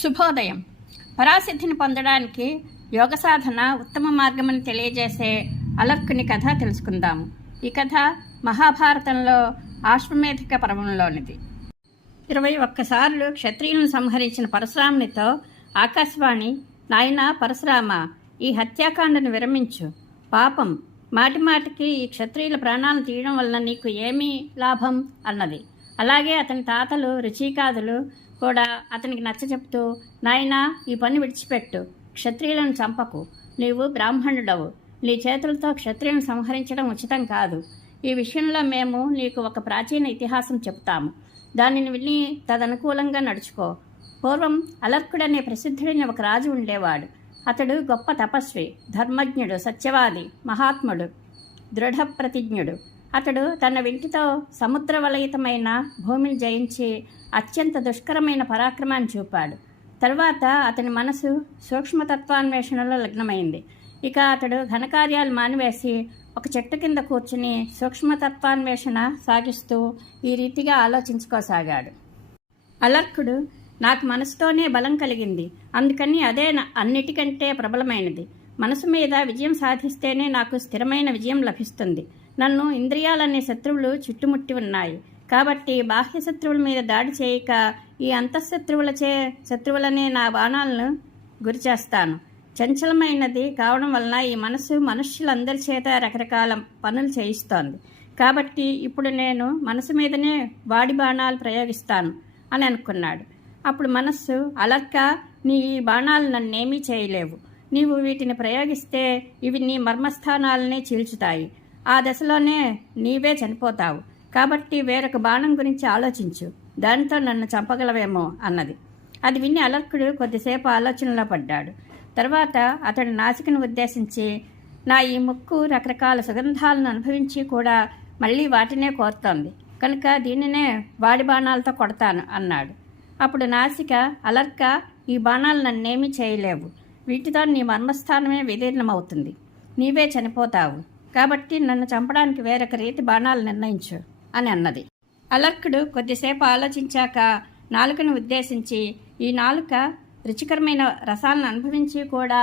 శుభోదయం. పరాసిద్ధిని పొందడానికి యోగ సాధన ఉత్తమ మార్గమని తెలియజేసే అలర్కుని కథ తెలుసుకుందాము. ఈ కథ మహాభారతంలో ఆశ్వమేధిక పర్వంలోనిది. 21 సార్లు క్షత్రియులను సంహరించిన పరశురామునితో ఆకాశవాణి, నాయనా పరశురామ, ఈ హత్యాకాండను విరమించు. పాపం, మాటిమాటికి ఈ క్షత్రియుల ప్రాణాలను తీయడం వలన నీకు ఏమీ లాభం అన్నది. అలాగే అతని తాతలు రుచికాదులు కూడా అతనికి నచ్చచెప్తూ, నాయనా ఈ పని విడిచిపెట్టు, క్షత్రియులను చంపకు, నీవు బ్రాహ్మణుడవు, నీ చేతులతో క్షత్రియులను సంహరించడం ఉచితం కాదు. ఈ విషయంలో మేము నీకు ఒక ప్రాచీన ఇతిహాసం చెప్తాము, దానిని విని తదనుకూలంగా నడుచుకో. పూర్వం అలర్కుడనే ప్రసిద్ధుడైన ఒక రాజు ఉండేవాడు. అతడు గొప్ప తపస్వి, ధర్మజ్ఞుడు, సత్యవాది, మహాత్ముడు, దృఢప్రతిజ్ఞుడు. అతడు తన వింటితో సముద్రవలయితమైన భూమిని జయించి అత్యంత దుష్కరమైన పరాక్రమాన్ని చూపాడు. తరువాత అతని మనసు సూక్ష్మతత్వాన్వేషణలో లగ్నమైంది. ఇక అతడు ఘనకార్యాలు మానివేసి ఒక చెట్టు కింద కూర్చుని సూక్ష్మతత్వాన్వేషణ సాగిస్తూ ఈ రీతిగా ఆలోచించుకోసాగాడు. అలర్కుడు, నాకు మనసుతోనే బలం కలిగింది, అందుకని అదే అన్నిటికంటే ప్రబలమైనది. మనసు మీద విజయం సాధిస్తేనే నాకు స్థిరమైన విజయం లభిస్తుంది. నన్ను ఇంద్రియాలనే శత్రువులు చుట్టుముట్టి ఉన్నాయి. కాబట్టి బాహ్య శత్రువుల మీద దాడి చేయక ఈ శత్రువులనే నా బాణాలను గురిచేస్తాను. చంచలమైనది కావడం వలన ఈ మనసు మనుష్యులందరి చేత రకరకాల పనులు చేయిస్తోంది. కాబట్టి ఇప్పుడు నేను మనసు మీదనే వాడి బాణాలు ప్రయోగిస్తాను అని అనుకున్నాడు. అప్పుడు మనస్సు, అలర్క, నీ ఈ బాణాలు నన్నేమీ చేయలేవు. నీవు వీటిని ప్రయోగిస్తే ఇవి నీ మర్మస్థానాలనే చీల్చుతాయి. ఆ దశలోనే నీవే చనిపోతావు. కాబట్టి వేరొక బాణం గురించి ఆలోచించు, దానితో నన్ను చంపగలవేమో అన్నది. అది విని అలర్కుడు కొద్దిసేపు ఆలోచనలో పడ్డాడు. తర్వాత అతడు నాసికను ఉద్దేశించి, నా ఈ ముక్కు రకరకాల సుగంధాలను అనుభవించి కూడా మళ్ళీ వాటినే కోరుతోంది, కనుక దీనినే వాడి బాణాలతో కొడతాను అన్నాడు. అప్పుడు నాసిక, అలర్క, ఈ బాణాలు నన్నేమీ చేయలేవు. వీటితో నీ మర్మస్థానమే విదీర్ణమవుతుంది, నీవే చనిపోతావు. కాబట్టి నన్ను చంపడానికి వేరొక రీతి బాణాలు నిర్ణయించు అని అన్నది. అలర్కుడు కొద్దిసేపు ఆలోచించాక నాలుకను ఉద్దేశించి, ఈ నాలుక రుచికరమైన రసాలను అనుభవించి కూడా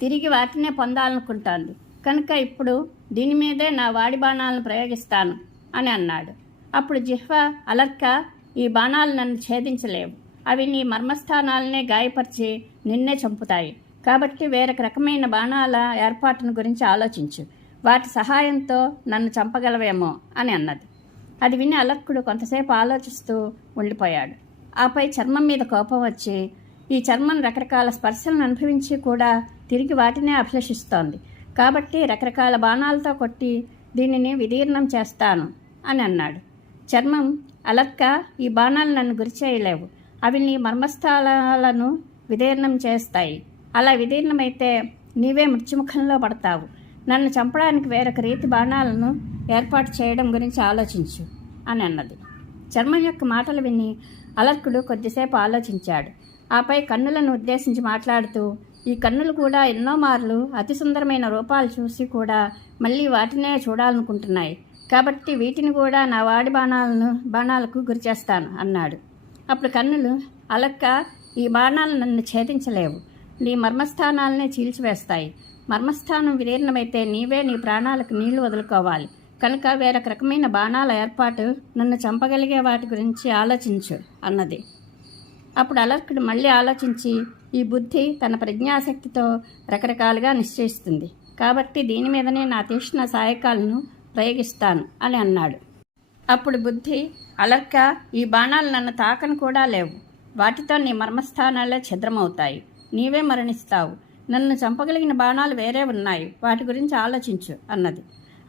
తిరిగి వాటినే పొందాలనుకుంటోంది, కనుక ఇప్పుడు దీని మీదే నా వాడి బాణాలను ప్రయోగిస్తాను అని అన్నాడు. అప్పుడు జిహ్వ, అలర్క, ఈ బాణాలు నన్ను ఛేదించలేవు. అవి నీ మర్మస్థానాలనే గాయపరిచి నిన్నే చంపుతాయి. కాబట్టి వేరొక రకమైన బాణాల ఏర్పాటును గురించి ఆలోచించు, వాటి సహాయంతో నన్ను చంపగలవేమో అని అన్నది. అది విని అలర్కుడు కొంతసేపు ఆలోచిస్తూ ఉండిపోయాడు. ఆపై చర్మం మీద కోపం వచ్చి, ఈ చర్మం రకరకాల స్పర్శలను అనుభవించి కూడా తిరిగి వాటినే అభిలషిస్తోంది. కాబట్టి రకరకాల బాణాలతో కొట్టి దీనిని విదీర్ణం చేస్తాను అని అన్నాడు. చర్మం, అలర్క, ఈ బాణాలు నన్ను గురిచేయలేవు. అవి నీ మర్మస్థానాలను విదీర్ణం చేస్తాయి. అలా విదీర్ణమైతే నీవే మృత్యుముఖంలో పడతావు. నన్ను చంపడానికి వేరొక రీతి బాణాలను ఏర్పాటు చేయడం గురించి ఆలోచించు అని అన్నది. చర్మం యొక్క మాటలు విని అలర్కుడు కొద్దిసేపు ఆలోచించాడు. ఆపై కన్నులను ఉద్దేశించి మాట్లాడుతూ, ఈ కన్నులు కూడా ఎన్నో మార్లు అతి సుందరమైన రూపాలు చూసి కూడా మళ్ళీ వాటినే చూడాలనుకుంటున్నాయి. కాబట్టి వీటిని కూడా నా వాడి బాణాలకు గురిచేస్తాను అన్నాడు. అప్పుడు కన్నులు, అలక్క, ఈ బాణాలు నన్ను ఛేదించలేవు. నీ మర్మస్థానాలనే చీల్చివేస్తాయి. మర్మస్థానం విదీర్ణమైతే నీవే నీ ప్రాణాలకు నీళ్లు వదులుకోవాలి. కనుక వేరొక రకమైన బాణాల ఏర్పాటు, నన్ను చంపగలిగే వాటి గురించి ఆలోచించు అన్నది. అప్పుడు అలర్కుడు మళ్ళీ ఆలోచించి, ఈ బుద్ధి తన ప్రజ్ఞాశక్తితో రకరకాలుగా నిశ్చయిస్తుంది. కాబట్టి దీని మీదనే నా తీక్ష్ణ సాయకాలను ప్రయోగిస్తాను అని అన్నాడు. అప్పుడు బుద్ధి, అలర్క, ఈ బాణాలు నన్ను తాకను కూడా లేవు. వాటితో నీ మర్మస్థానాలే ఛిద్రమవుతాయి. నీవే మరణిస్తావు. నన్ను చంపగలిగిన బాణాలు వేరే ఉన్నాయి, వాటి గురించి ఆలోచించు అన్నది.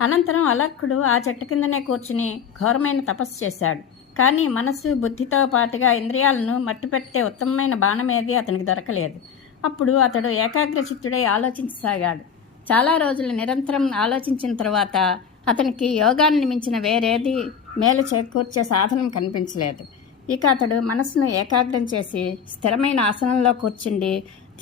అనంతరం అలర్కుడు ఆ చెట్టు కిందనే కూర్చుని ఘోరమైన తపస్సు చేశాడు. కానీ మనస్సు, బుద్ధితో పాటుగా ఇంద్రియాలను మట్టుపెట్టే ఉత్తమమైన బాణమేది అతనికి దొరకలేదు. అప్పుడు అతడు ఏకాగ్రచిత్తుడై ఆలోచించసాగాడు. చాలా రోజులు నిరంతరం ఆలోచించిన తరువాత అతనికి యోగాన్ని మించిన వేరేది మేలు చేకూర్చే సాధనం కనిపించలేదు. ఇక అతడు మనసును ఏకాగ్రం చేసి స్థిరమైన ఆసనంలో కూర్చుండి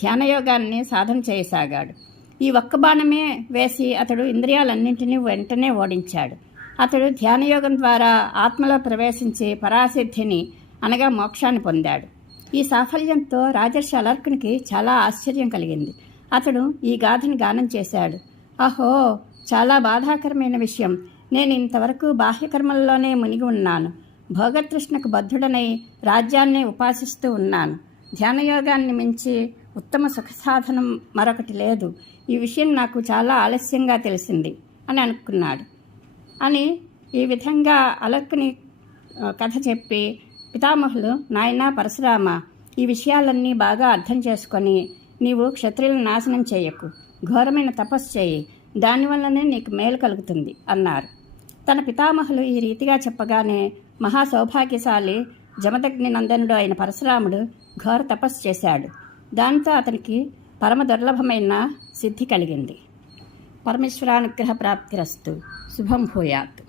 ధ్యానయోగాన్ని సాధన చేయసాగాడు. ఈ ఒక్క బాణమే వేసి అతడు ఇంద్రియాలన్నింటినీ వెంటనే ఓడించాడు. అతడు ధ్యానయోగం ద్వారా ఆత్మలో ప్రవేశించి పరాసిద్ధిని అనగా మోక్షాన్ని పొందాడు. ఈ సాఫల్యంతో రాజర్షి అలర్కునికి చాలా ఆశ్చర్యం కలిగింది. అతడు ఈ గాథని గానం చేశాడు. అహో, చాలా బాధాకరమైన విషయం. నేను ఇంతవరకు బాహ్యకర్మల్లోనే మునిగి ఉన్నాను. భోగతృష్ణకు బద్ధుడనై రాజ్యాన్ని ఉపాసిస్తూ ఉన్నాను. ధ్యానయోగాన్ని మించి ఉత్తమ సుఖసాధనం మరొకటి లేదు. ఈ విషయం నాకు చాలా ఆలస్యంగా తెలిసింది అని అనుకున్నాడు. అని ఈ విధంగా అలర్కుని కథ చెప్పి పితామహులు, నాయనా పరశురామ, ఈ విషయాలన్నీ బాగా అర్థం చేసుకొని నీవు క్షత్రియులను నాశనం చేయకు, ఘోరమైన తపస్సు చేయి, దానివల్లనే నీకు మేలు కలుగుతుంది అన్నారు. తన పితామహులు ఈ రీతిగా చెప్పగానే మహాసౌభాగ్యశాలి జమదగ్ని నందనుడు అయిన పరశురాముడు ఘోర తపస్సు చేశాడు. దాంతో అతనికి పరమ దుర్లభమైన సిద్ధి కలిగింది. పరమేశ్వరానుగ్రహ ప్రాప్తిరస్తు. శుభం భూయాత్.